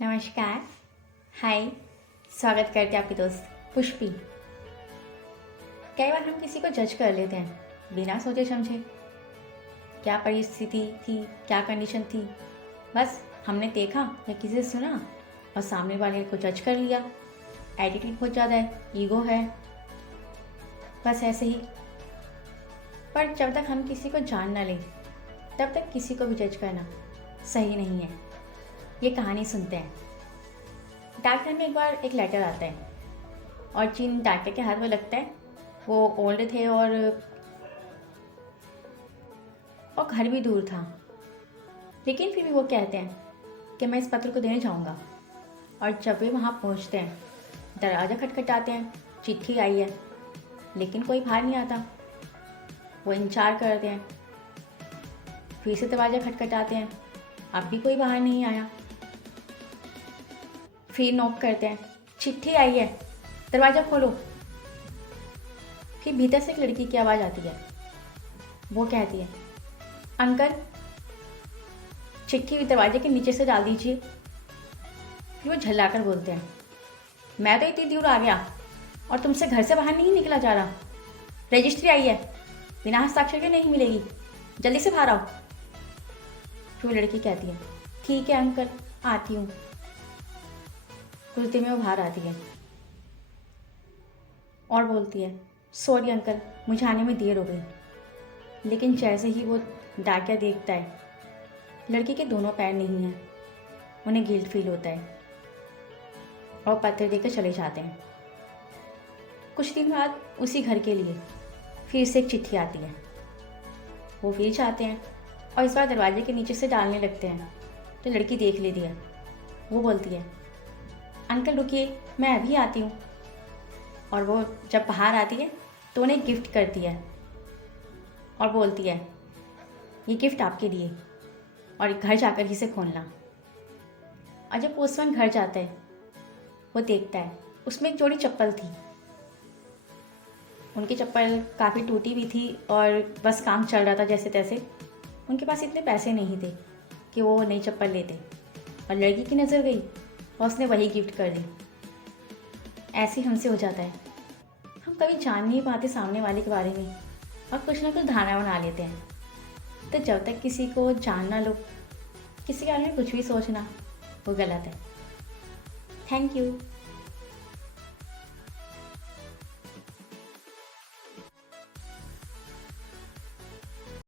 नमस्कार। हाय। स्वागत करते हैं आपकी दोस्त पुष्पी। कई बार हम किसी को जज कर लेते हैं बिना सोचे समझे। क्या परिस्थिति थी, क्या कंडीशन थी, बस हमने देखा या किसी से सुना और सामने वाले को जज कर लिया। एटीट्यूड बहुत ज़्यादा है, ईगो है, बस ऐसे ही। पर जब तक हम किसी को जान ना लें तब तक किसी को भी जज करना सही नहीं है। ये कहानी सुनते हैं। डाकघर में एक बार एक लेटर आता है और जिन डाक्टर के हाथ में लगता है वो ओल्ड थे और घर भी दूर था। लेकिन फिर भी वो कहते हैं कि मैं इस पत्र को देने जाऊंगा। और जब भी वहाँ पहुँचते हैं दरवाज़ा खटखटाते हैं, चिट्ठी आई है, लेकिन कोई बाहर नहीं आता। वो इंतजार करते हैं, फिर से दरवाज़ा खटखटाते हैं, अब भी कोई बाहर नहीं आया। फिर नॉक करते हैं, चिट्ठी आई है, दरवाज़ा खोलो। फिर भीतर से एक लड़की की आवाज़ आती है। वो कहती है, अंकल चिट्ठी दरवाजे के नीचे से डाल दीजिए। फिर वो झल्लाकर बोलते हैं, मैं तो इतनी दूर आ गया और तुमसे घर से बाहर नहीं निकला जा रहा। रजिस्ट्री आई है, बिना हस्ताक्षर के नहीं मिलेगी, जल्दी से बाहर आओ। फिर वो लड़की कहती है, ठीक है अंकल, आती हूँ। कुछ देर में वो बाहर आती है और बोलती है, सॉरी अंकल, मुझे आने में देर हो गई। लेकिन जैसे ही वो डाकिया देखता है लड़की के दोनों पैर नहीं हैं, उन्हें गिल्ट फील होता है और पत्थर देकर चले जाते हैं। कुछ दिन बाद उसी घर के लिए फिर से एक चिट्ठी आती है। वो फिर जाते हैं और इस बार दरवाजे के नीचे से डालने लगते हैं तो लड़की देख लेती है। वो बोलती है, अंकल रुकिए, मैं अभी आती हूँ। और वो जब बाहर आती है तो उन्हें गिफ्ट करती है और बोलती है, ये गिफ्ट आपके लिए, और घर जाकर ही इसे खोलना। और जब पोस्टमैन घर जाता है वो देखता है उसमें एक जोड़ी चप्पल थी। उनकी चप्पल काफ़ी टूटी हुई थी और बस काम चल रहा था जैसे तैसे। उनके पास इतने पैसे नहीं थे कि वो नई चप्पल लेते। और लड़की की नज़र गई और उसने वही गिफ्ट कर दी। ऐसे ही हमसे हो जाता है, हम कभी जान नहीं पाते सामने वाले के बारे में और कुछ ना कुछ धारणा बना लेते हैं। तो जब तक किसी को जान ना लो, किसी के बारे में कुछ भी सोचना वो गलत है। Thank you.